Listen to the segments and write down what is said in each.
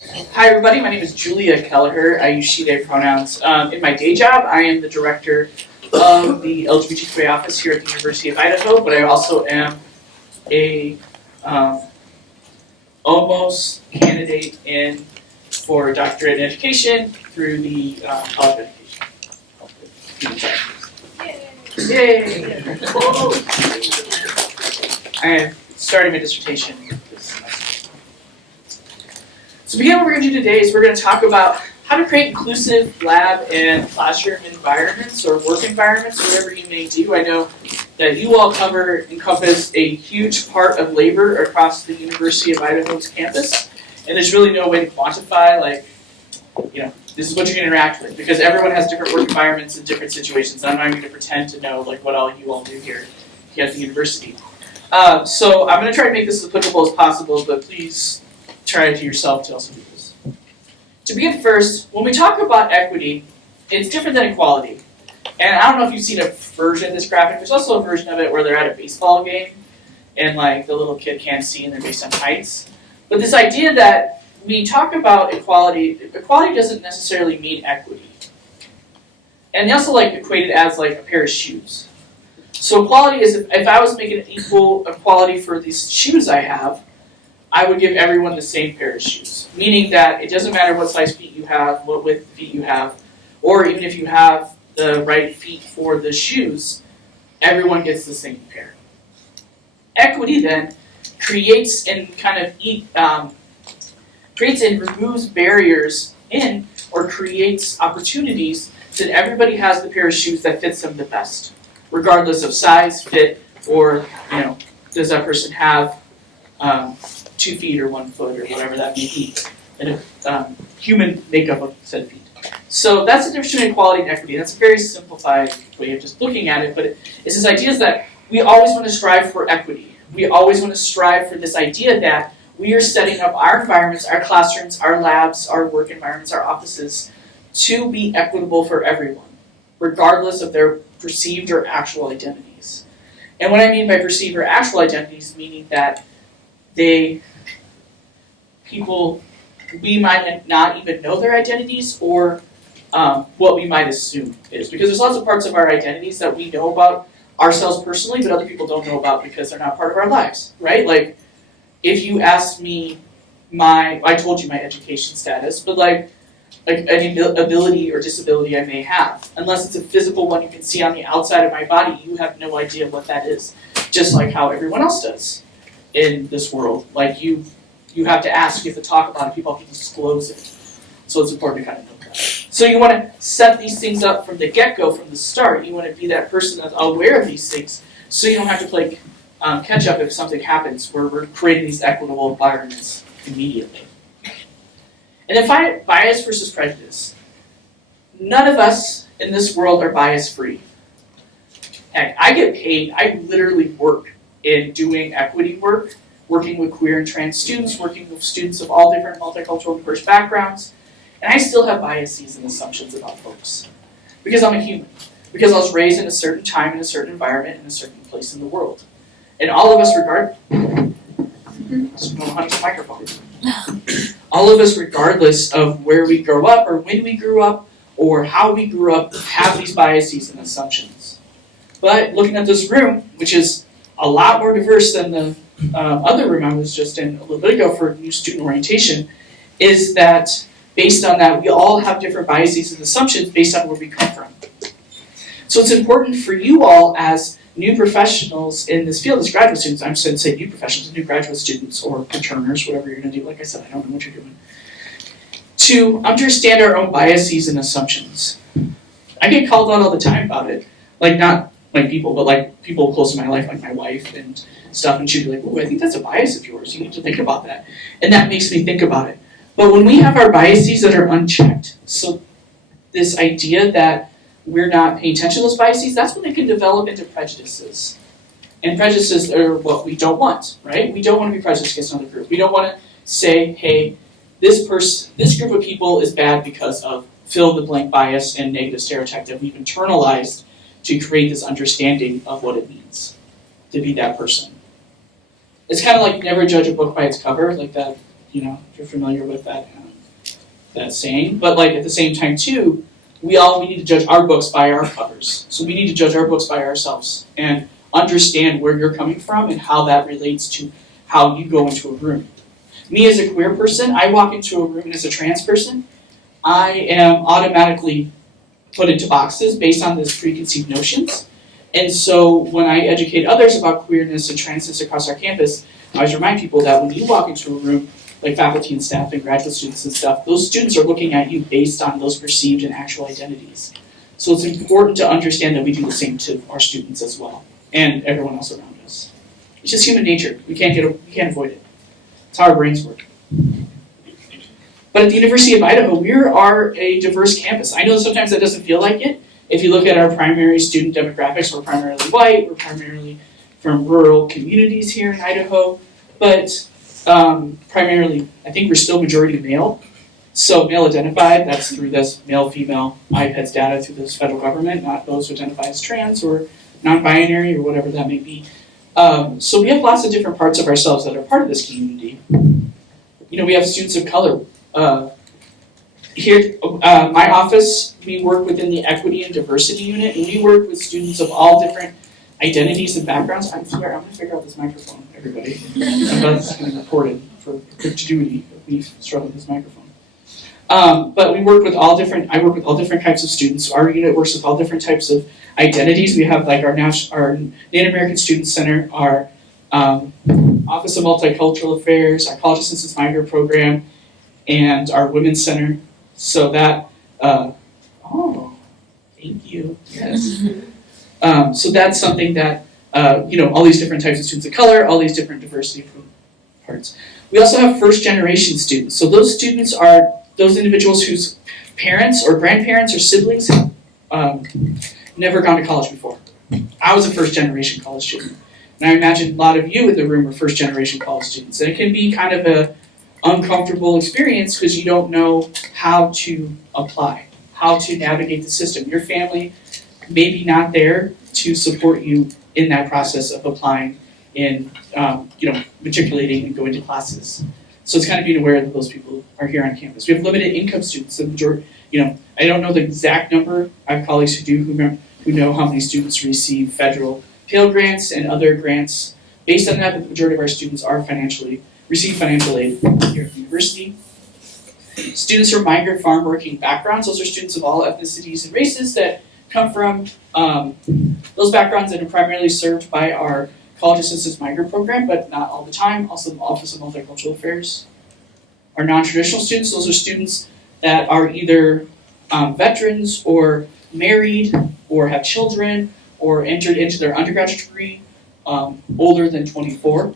Hi everybody, my name is Julia Kelleher. I use she, they pronouns. In my day job, I am the director of the LGBTQA office here at the University of Idaho, but I also am a almost candidate in for a doctorate in education through the College of Education. Yay! I am starting my dissertation this semester. So to begin, what we're going to do today is we're going to talk about how to create inclusive lab and classroom environments or work environments, whatever you may do. I know that you all encompass a huge part of labor across the University of Idaho's campus, and there's really no way to quantify, this is what you're going to interact with, because everyone has different work environments in different situations. I'm not going to pretend to know what all you all do here at the university. So I'm going to try to make this as applicable as possible, but please try it to yourself to also do this. To begin first, when we talk about equity, it's different than equality. And I don't know if you've seen a version of this graphic. There's also a version of it where they're at a baseball game and the little kid can't see and they're based on heights. But this idea that we talk about equality doesn't necessarily mean equity. And they also equate it as a pair of shoes. So equality is if I was making an equal equality for these shoes I have, I would give everyone the same pair of shoes. Meaning that it doesn't matter what size feet you have, what width feet you have, or even if you have the right feet for the shoes, everyone gets the same pair. Equity then creates and removes barriers or creates opportunities so that everybody has the pair of shoes that fits them the best, regardless of size, fit, or does that person have 2 feet or 1 foot or whatever that may be, and human makeup of said feet. So that's the difference between equality and equity. That's a very simplified way of just looking at it, but it's this idea that we always want to strive for equity. We always want to strive for this idea that we are setting up our environments, our classrooms, our labs, our work environments, our offices to be equitable for everyone, regardless of their perceived or actual identities. And what I mean by perceived or actual identities, meaning that we might not even know their identities or what we might assume is. Because there's lots of parts of our identities that we know about ourselves personally, but other people don't know about because they're not part of our lives, right? If you asked me I told you my education status, but any ability or disability I may have, unless it's a physical one you can see on the outside of my body, you have no idea what that is, just like how everyone else does in this world. You have to ask, you have to talk about it, people have to disclose it. So it's important to kind of know that. So you want to set these things up from the get-go, from the start. You want to be that person that's aware of these things so you don't have to play catch up if something happens where we're creating these equitable environments immediately. And then bias versus prejudice. None of us in this world are bias-free. Heck, I get paid, I literally work in doing equity work, working with queer and trans students, working with students of all different multicultural and diverse backgrounds, and I still have biases and assumptions about folks. Because I'm a human. Because I was raised in a certain time, in a certain environment, in a certain place in the world. And all of us all of us, regardless of where we grow up, or when we grew up, or how we grew up, have these biases and assumptions. But looking at this room, which is a lot more diverse than the other room I was just in a little bit ago for new student orientation, is that based on that, we all have different biases and assumptions based on where we come from. So it's important for you all as new professionals in this field, as graduate students, I'm just going to say new professionals, new graduate students, or returners, whatever you're going to do. Like I said, I don't know what you're doing. To understand our own biases and assumptions. I get called out all the time about it. Not people, but people close to my life, like my wife and stuff, and she'd be like, "Oh, I think that's a bias of yours. You need to think about that." And that makes me think about it. But when we have our biases that are unchecked, so this idea that we're not paying attention to those biases, that's when they can develop into prejudices. And prejudices are what we don't want, right? We don't want to be prejudiced against another group. We don't want to say, hey, this group of people is bad because of fill-the-blank bias and negative stereotype that we've internalized to create this understanding of what it means to be that person. It's kind of like never judge a book by its cover, like that, if you're familiar with that that saying, but like at the same time too, we need to judge our books by our covers. So we need to judge our books by ourselves and understand where you're coming from and how that relates to how you go into a room. Me as a queer person, I walk into a room, and as a trans person, I am automatically put into boxes based on these preconceived notions. And so when I educate others about queerness and transness across our campus, I always remind people that when you walk into a room, like faculty and staff and graduate students and stuff, those students are looking at you based on those perceived and actual identities. So it's important to understand that we do the same to our students as well, and everyone else around us. It's just human nature. We can't avoid it. It's how our brains work. But at the University of Idaho, we are a diverse campus. I know sometimes that doesn't feel like it. If you look at our primary student demographics, we're primarily white, we're primarily from rural communities here in Idaho, but primarily, I think we're still majority male. So male identified, that's through this male-female IPEDS data through this federal government, not those who identify as trans or non-binary or whatever that may be. So we have lots of different parts of ourselves that are part of this community. You know, we have students of color. Here, my office, we work within the Equity and Diversity Unit, and we work with students of all different identities and backgrounds. I'm sorry, I'm going to figure out this microphone, everybody. I'm glad this is going to be recorded for duty if we struggle with this microphone. But I work with all different types of students. Our unit works with all different types of identities. We have like our Native American Student Center, our Office of Multicultural Affairs, our College of Census Migrant Program, and our Women's Center. So that, thank you, yes. So that's something that, all these different types of students of color, all these different diversity parts. We also have first generation students. So those students are those individuals whose parents or grandparents or siblings have never gone to college before. I was a first generation college student. And I imagine a lot of you in the room are first generation college students. And it can be kind of a uncomfortable experience because you don't know how to apply, how to navigate the system. Your family may be not there to support you in that process of applying and matriculating and going to classes. So it's kind of being aware that those people are here on campus. We have limited income students. The majority, I don't know the exact number. I have colleagues who do who know how many students receive federal Pell grants and other grants. Based on that, the majority of our students are receive financial aid here at the university. Students from migrant farm working backgrounds, those are students of all ethnicities and races that come from those backgrounds that are primarily served by our College of Census Migrant Program, but not all the time, also the Office of Multicultural Affairs. Our non-traditional students, those are students that are either veterans or married or have children or entered into their undergraduate degree older than 24.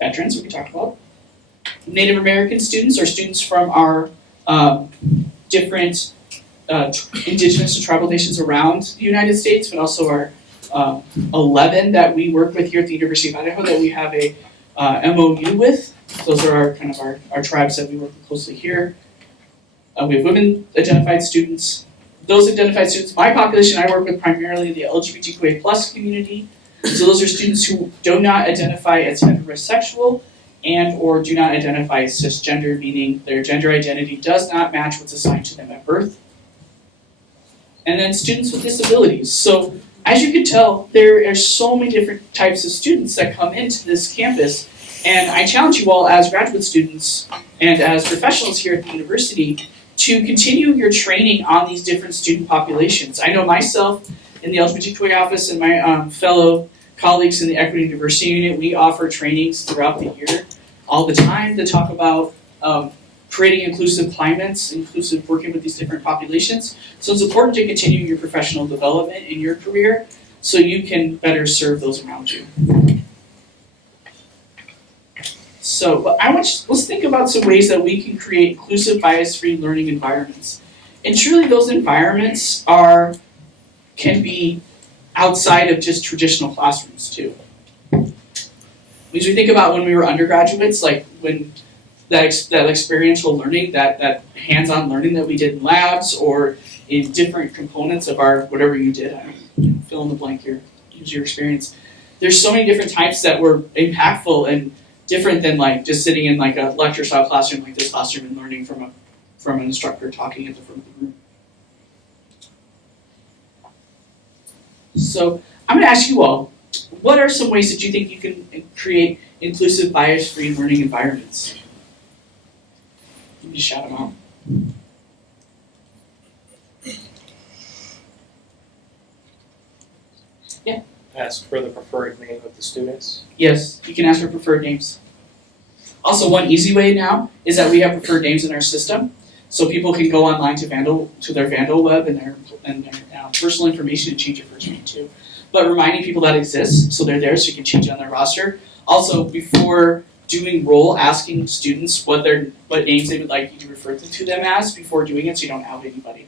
Veterans, we talked about. Native American students are students from our different indigenous and tribal nations around the United States, but also our 11 that we work with here at the University of Idaho that we have a MOU with. Those are our tribes that we work with closely here. We have women identified students. Those identified students, my population, I work with primarily the LGBTQA plus community. So those are students who do not identify as heterosexual and or do not identify as cisgender, meaning their gender identity does not match what's assigned to them at birth. And then students with disabilities. So as you can tell, there are so many different types of students that come into this campus. And I challenge you all as graduate students and as professionals here at the university to continue your training on these different student populations. I know myself in the LGBTQA office and my fellow colleagues in the Equity and Diversity Unit, we offer trainings throughout the year all the time to talk about creating inclusive climates, working with these different populations. So it's important to continue your professional development in your career so you can better serve those around you. So let's think about some ways that we can create inclusive, bias-free learning environments. And truly those environments can be outside of just traditional classrooms too. Because we think about when we were undergraduates, like when that experiential learning, that hands-on learning that we did in labs or in different components of our, whatever you did, fill in the blank here, use your experience. There's so many different types that were impactful and different than like just sitting in like a lecture style classroom like this classroom and learning from an instructor talking at the front of the room. So I'm going to ask you all, what are some ways that you think you can create inclusive, bias-free learning environments? You can just shout them out. Yeah. Ask for the preferred name of the students. Yes, you can ask for preferred names. Also, one easy way now is that we have preferred names in our system, so people can go online to their Vandal web and their personal information and change your first name too. But reminding people that exists, so they're there, so you can change it on their roster. Also, before doing roll, asking students what names they would like you to refer to them as before doing it, so you don't out anybody.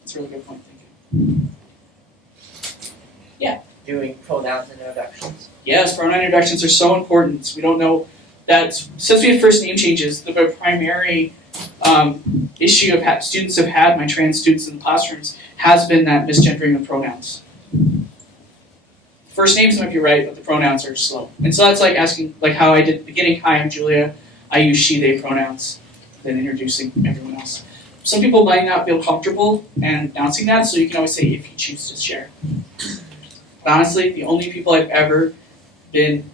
That's a really good point. Thank you. Yeah. Doing pronouns and introductions. Yes, pronoun introductions are so important. We don't know that since we have first name changes, the primary issue students have had, my trans students in the classrooms, has been that misgendering of pronouns. First names might be right, but the pronouns are slow. And so that's like asking, like how I did at the beginning, hi, I'm Julia, I use she, they pronouns, then introducing everyone else. Some people might not feel comfortable announcing that, so you can always say if you choose to share. But honestly, the only people I've ever been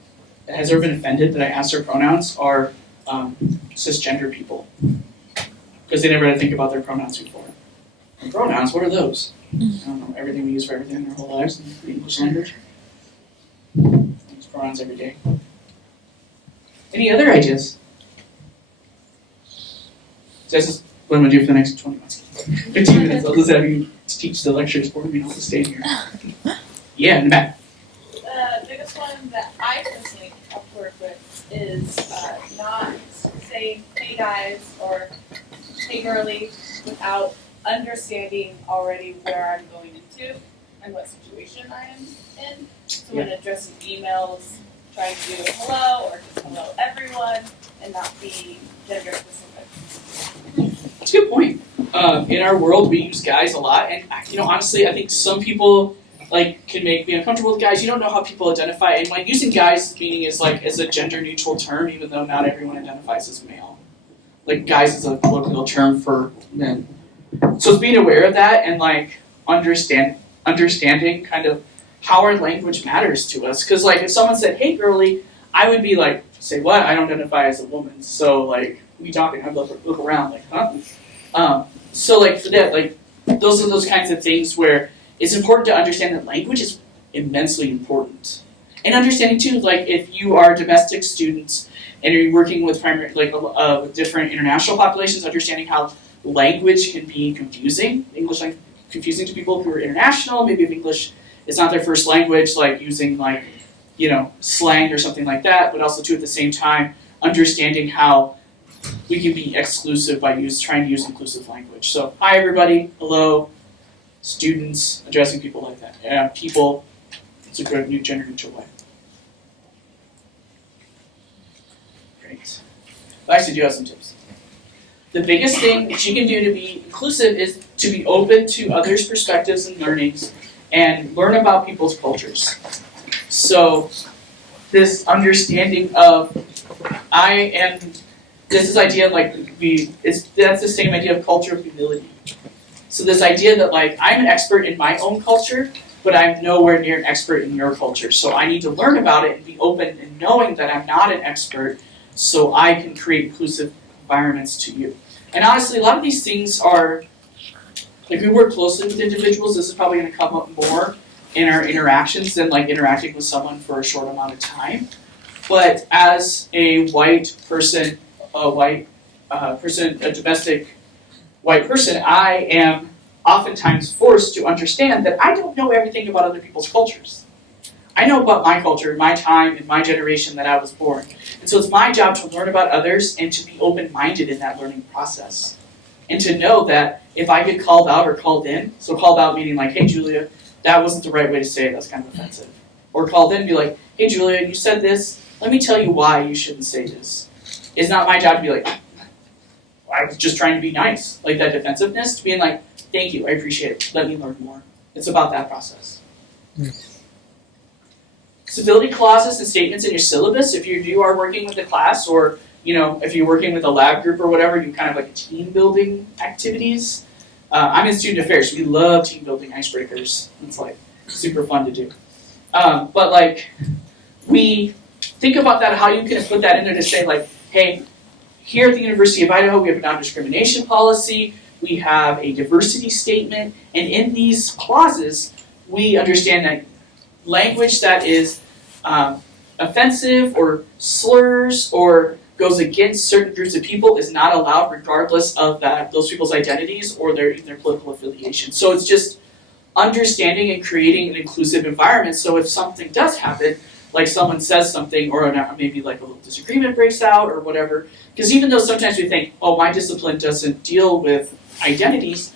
offended that I asked their pronouns are cisgender people. Because they never had to think about their pronouns before. And pronouns, what are those? I don't know, everything we use for everything in our whole lives in the English language. I use pronouns every day. Any other ideas? So this is what I'm going to do for the next 20 minutes. 15 minutes, I'll just have you teach the lectures for me and I'll just stay here. Yeah, in the back. The biggest one that I personally have to work with is not saying, hey guys, or hey girly, without understanding already where I'm going into and what situation I am in. So when addressing emails, trying to do hello or just hello everyone and not be gender specific. That's a good point. In our world, we use guys a lot, and honestly, I think some people can make me uncomfortable with guys. You don't know how people identify, and like using guys meaning is as a gender neutral term, even though not everyone identifies as male. Like guys is a colloquial term for men. So it's being aware of that and understanding kind of how our language matters to us. Because if someone said, "Hey girly," I would be like, "Say what? I don't identify as a woman." So what are you talking? I'd look around huh? So for that, those are those kinds of things where it's important to understand that language is immensely important. And understanding too, if you are domestic students and you're working with different international populations, understanding how language can be confusing, English confusing to people who are international, maybe if English is not their first language, using slang or something like that, but also too at the same time, understanding how we can be exclusive by trying to use inclusive language. So, hi everybody, hello, students, addressing people like that. Yeah, people, it's a good new gender neutral way. Great. I actually do have some tips. The biggest thing that you can do to be inclusive is to be open to others' perspectives and learnings and learn about people's cultures. So this understanding of this idea of that's the same idea of culture of humility. So this idea that I'm an expert in my own culture, but I'm nowhere near an expert in your culture. So I need to learn about it and be open and knowing that I'm not an expert so I can create inclusive environments to you. And honestly, a lot of these things are, we work closely with individuals. This is probably going to come up more in our interactions than interacting with someone for a short amount of time. But as a white person, a domestic white person, I am oftentimes forced to understand that I don't know everything about other people's cultures. I know about my culture, my time, and my generation that I was born. And so it's my job to learn about others and to be open-minded in that learning process. And to know that if I get called out or called in, so called out meaning hey Julia, that wasn't the right way to say it, that's kind of offensive. Or called in and be hey Julia, you said this, let me tell you why you shouldn't say this. It's not my job to be I was just trying to be nice. That defensiveness, to being thank you, I appreciate it, let me learn more. It's about that process. civility clauses and statements in your syllabus. If you are working with a class, or if you're working with a lab group or whatever, you kind of like a team building activities. I'm in student affairs. So we love team building icebreakers. It's like super fun to do. But like we think about that, how you can put that in there to say like, hey, here at the University of Idaho, we have a non-discrimination policy. We have a diversity statement, and in these clauses, we understand that language that is offensive or slurs or goes against certain groups of people is not allowed, regardless of those people's identities or their political affiliation. So it's just understanding and creating an inclusive environment. So if something does happen, like someone says something, or maybe like a little disagreement breaks out or whatever, because even though sometimes we think, oh, my discipline doesn't deal with identities,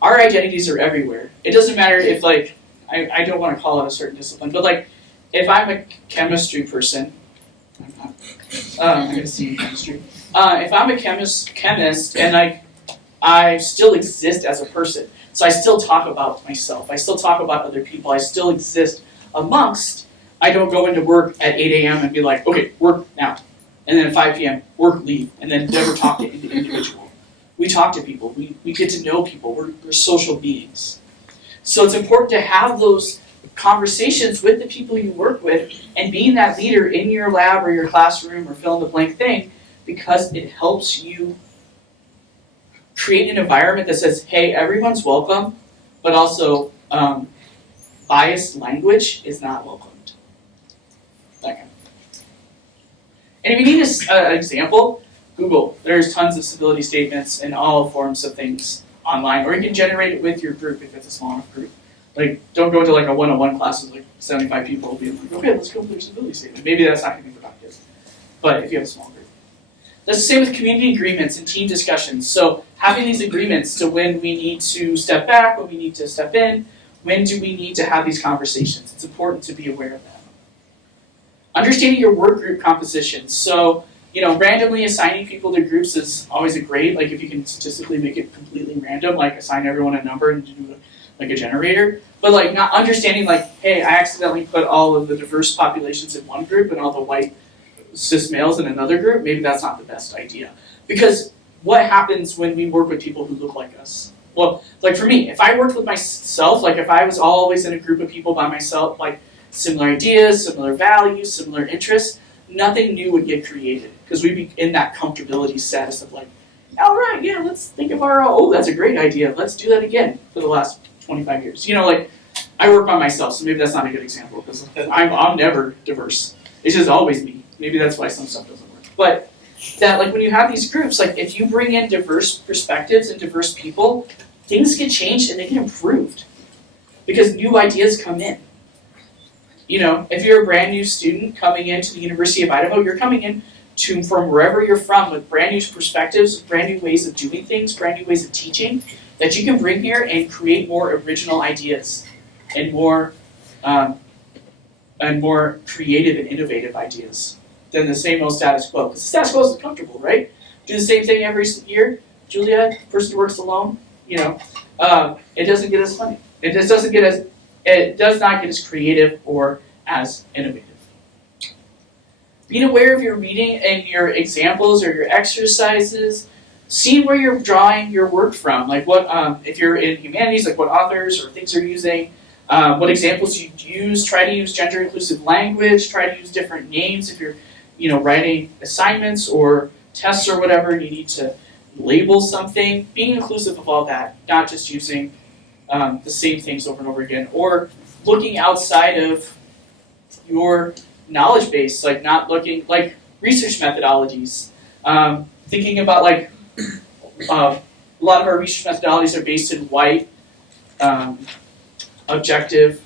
our identities are everywhere. It doesn't matter if like, I don't want to call it a certain discipline, but like if I'm a chemistry person, I'm going to see chemistry. If I'm a chemist and I still exist as a person, so I still talk about myself, I still talk about other people, I still exist amongst, I don't go into work at 8 a.m. and be like, okay, work now. And then at 5 p.m., work, leave, and then never talk to the individual. We talk to people, we get to know people, we're social beings. So it's important to have those conversations with the people you work with and being that leader in your lab or your classroom or fill in the blank thing, because it helps you create an environment that says, hey, everyone's welcome, but also biased language is not welcomed. Okay. And if you need an example, Google. There's tons of civility statements in all forms of things online, or you can generate it with your group if it's a small enough group. Like, don't go to like a one-on-one class with like 75 people and be like, okay, let's go through a civility statement. Maybe that's not going to be productive. But if you have a small group. That's the same with community agreements and team discussions. So having these agreements to when we need to step back, when we need to step in, when do we need to have these conversations? It's important to be aware of that. Understanding your work group composition. So, randomly assigning people to groups is always a great, like if you can statistically make it completely random, like assign everyone a number and do like a generator. But like not understanding like, hey, I accidentally put all of the diverse populations in one group and all the white cis males in another group, maybe that's not the best idea. Because what happens when we work with people who look like us? Well, like for me, if I worked with myself, like if I was always in a group of people by myself, like similar ideas, similar values, similar interests, nothing new would get created. Because we'd be in that comfortability status of like, all right, yeah, let's think of that's a great idea. Let's do that again for the last 25 years. Like I work by myself, so maybe that's not a good example because I'm never diverse. It's just always me. Maybe that's why some stuff doesn't work. But that like when you have these groups, like if you bring in diverse perspectives and diverse people, things get changed and they get improved because new ideas come in. If you're a brand new student coming into the University of Idaho, you're coming in from wherever you're from with brand new perspectives, brand new ways of doing things, brand new ways of teaching that you can bring here and create more original ideas and more creative and innovative ideas than the same old status quo. Because the status quo is comfortable, right? Do the same thing every year. Julia, person who works alone, it doesn't get us funny. It does not get as creative or as innovative. Being aware of your reading and your examples or your exercises. See where you're drawing your work from. Like what, if you're in humanities, like what authors or things you're using, what examples you use. Try to use gender inclusive language. Try to use different names if you're, writing assignments or tests or whatever. And you need to label something. Being inclusive of all that, not just using the same things over and over again, or looking outside of your knowledge base, like not looking like research methodologies. Thinking about like a lot of our research methodologies are based in white, objective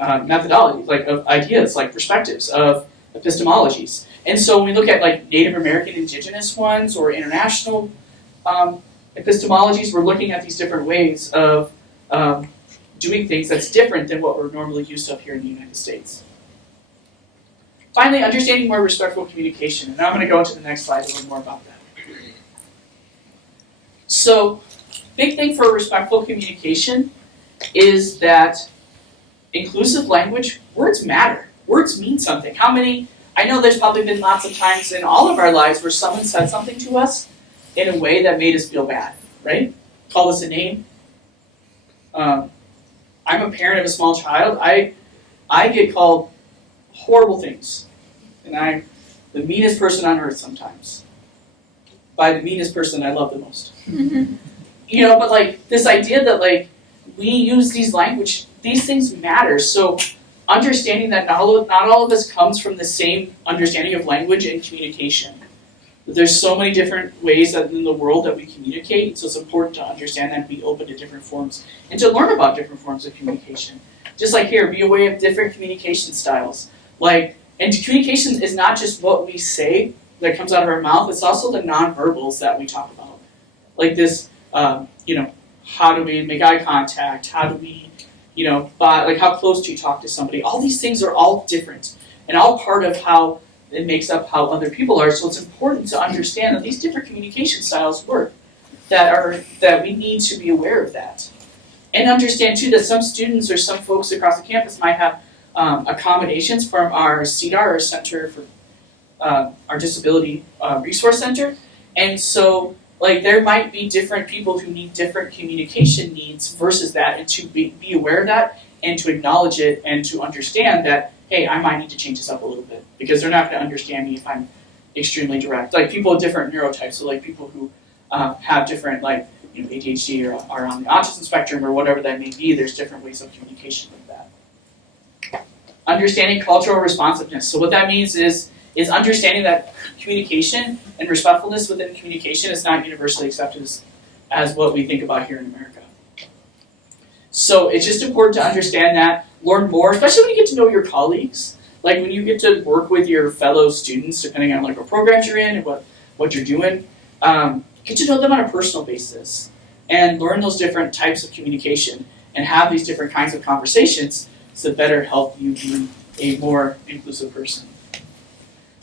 methodologies, like of ideas, like perspectives of epistemologies. And so when we look at like Native American indigenous ones or international epistemologies, we're looking at these different ways of doing things that's different than what we're normally used to up here in the United States. Finally, understanding more respectful communication. And now I'm going to go into the next slide to learn more about that. So, big thing for respectful communication is that inclusive language, words matter. Words mean something. I know there's probably been lots of times in all of our lives where someone said something to us in a way that made us feel bad, right? Call us a name. I'm a parent of a small child. I get called horrible things. And I'm the meanest person on earth sometimes. By the meanest person I love the most. But like this idea that like we use these things matter. So understanding that not all of us comes from the same understanding of language and communication. There's so many different ways that in the world that we communicate, so it's important to understand that and be open to different forms and to learn about different forms of communication. Just like here, be aware of different communication styles. And communication is not just what we say that comes out of our mouth, it's also the nonverbals that we talk about. Like this, how do we make eye contact? How do we, how close do you talk to somebody? All these things are all different and all part of how it makes up how other people are. So it's important to understand that these different communication styles work, that we need to be aware of that. And understand too that some students or some folks across the campus might have accommodations from our CDAR, our Center for our Disability Resource Center. And so there might be different people who need different communication needs versus that, and to be aware of that and to acknowledge it and to understand that, hey, I might need to change this up a little bit because they're not going to understand me if I'm extremely direct. Like people with different neurotypes, so like people who have different ADHD or are on the autism spectrum or whatever that may be, there's different ways of communication like that. Understanding cultural responsiveness. So what that means is understanding that communication and respectfulness within communication is not universally accepted as what we think about here in America. So it's just important to understand that, learn more, especially when you get to know your colleagues. Like when you get to work with your fellow students, depending on what programs you're in and what you're doing, get to know them on a personal basis and learn those different types of communication and have these different kinds of conversations to better help you be a more inclusive person.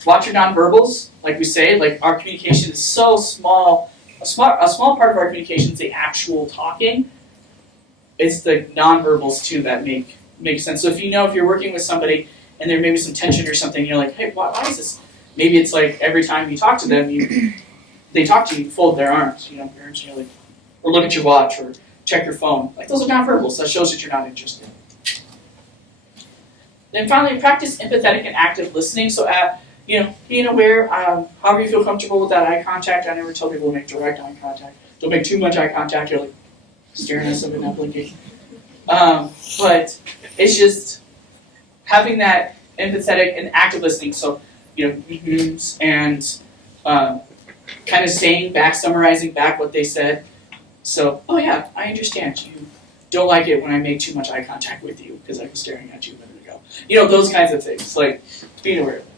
Watch your nonverbals. Like we say, our communication is so small. A small part of our communication is the actual talking. It's the nonverbals too that make sense. So if you're working with somebody and there may be some tension or something, you're like, hey, why is this? Maybe it's like every time you talk to them, they talk to you, fold their arms, your arms, or look at your watch or check your phone. Those are nonverbals. That shows that you're not interested. Then finally, practice empathetic and active listening. So being aware, however you feel comfortable with that eye contact. I never tell people to make direct eye contact. Don't make too much eye contact. You're staring at something, not blinking. But it's just having that empathetic and active listening. So, and kind of saying back, summarizing back what they said. So, oh yeah, I understand. You don't like it when I make too much eye contact with you because I was staring at you a minute ago. Those kinds of things. Being aware of it.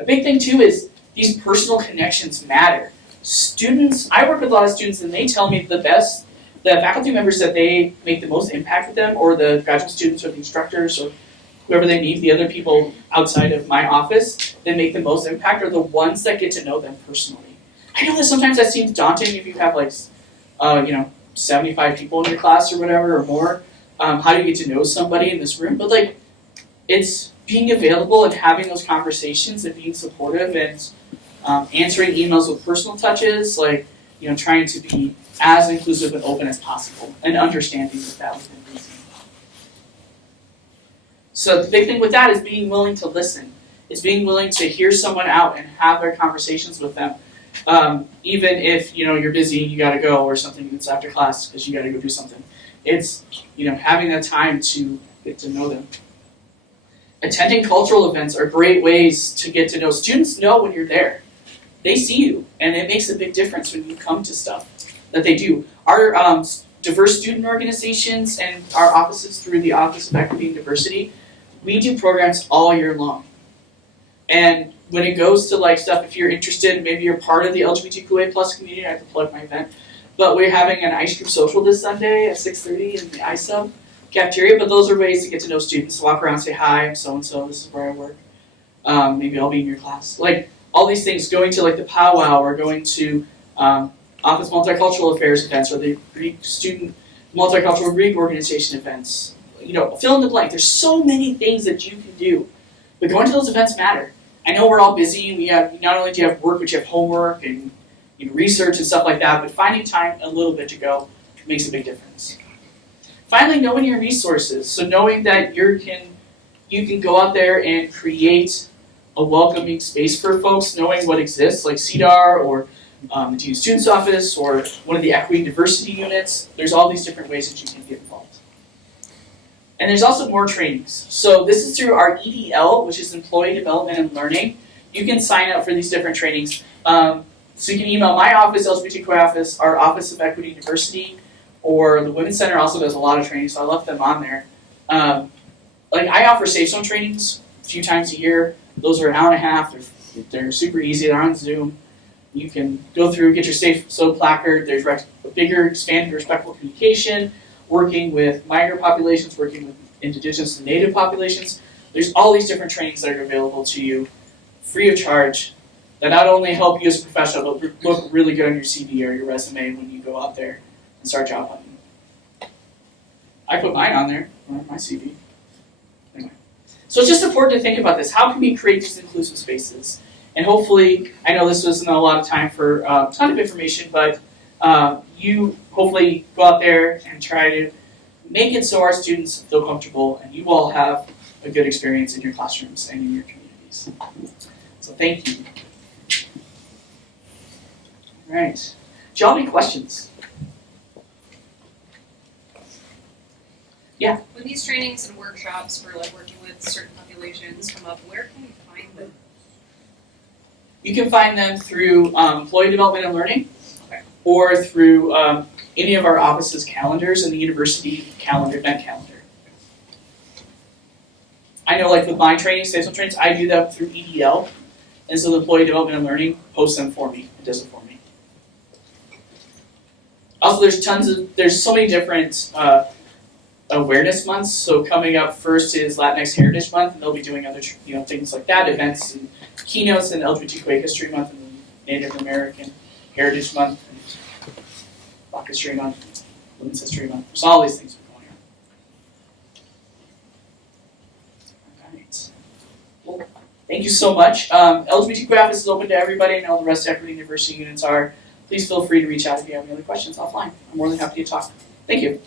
A big thing too is these personal connections matter. Students, I work with a lot of students and they tell me the faculty members that they make the most impact with them, or the graduate students or the instructors or whoever they meet, the other people outside of my office that make the most impact are the ones that get to know them personally. I know that sometimes that seems daunting if you have 75 people in your class or whatever or more. How do you get to know somebody in this room? But it's being available and having those conversations and being supportive and answering emails with personal touches, trying to be as inclusive and open as possible and understanding that within reason. So the big thing with that is being willing to listen. It's being willing to hear someone out and have their conversations with them. Even if you're busy and you gotta go or something that's after class because you gotta go do something. It's having that time to get to know them. Attending cultural events are great ways to get to know. Students know when you're there. They see you, and it makes a big difference when you come to stuff that they do. Our diverse student organizations and our offices through the Office of Equity and Diversity, we do programs all year long. And when it goes to stuff, if you're interested, maybe you're part of the LGBTQA+ community, I have to plug my event, but we're having an ice cream social this Sunday at 6:30 in the ISUB cafeteria, but those are ways to get to know students. Walk around, say, hi, I'm so-and-so, this is where I work. Maybe I'll be in your class. All these things, going to the powwow or going to Office Multicultural Affairs events or the Greek student multicultural Greek organization events. Fill in the blank. There's so many things that you can do, but going to those events matter. I know we're all busy. We have not only do you have work, but you have homework and research and stuff like that. But finding time a little bit to go makes a big difference. Finally, knowing your resources. So knowing that you can go out there and create a welcoming space for folks, knowing what exists, like CDAR or the Dean of Students Office or one of the equity and diversity units. There's all these different ways that you can get involved. And there's also more trainings. So this is through our EDL, which is Employee Development and Learning. You can sign up for these different trainings. So you can email my office, LGBTQ office, our Office of Equity and Diversity, or the Women's Center also does a lot of training, so I left them on there. I offer Safe Zone trainings a few times a year. Those are an hour and a half. They're super easy. They're on Zoom. You can go through, get your Safe Zone placard. There's a bigger, expanded, respectful communication, working with migrant populations, working with indigenous and native populations. There's all these different trainings that are available to you, free of charge, that not only help you as a professional, but look really good on your CV or your resume when you go out there and start job hunting. I put mine on there, on my CV. Anyway. So it's just important to think about this. How can we create these inclusive spaces? And hopefully, I know this wasn't a lot of time for a ton of information, but you hopefully go out there and try to make it so our students feel comfortable and you all have a good experience in your classrooms and in your communities. So thank you. All right. Do y'all have any questions? Yeah. When these trainings and workshops for working with certain populations come up, where can we find them? You can find them through Employee Development and Learning, Okay. or through any of our offices' calendars and the university event calendar. I know with my trainings, Safe Zone trainings, I do them through EDL, and so the Employee Development and Learning posts them for me. It does it for me. Also, there's so many different awareness months. So coming up first is Latinx Heritage Month, and they'll be doing other things like that, events and keynotes in LGBTQ History Month and Native American Heritage Month, and Black History Month, Women's History Month. So all these things are going on. All right. Well, thank you so much. LGBTQ office is open to everybody. I know the rest of equity and diversity units are. Please feel free to reach out if you have any other questions offline. I'm more than happy to talk. Thank you.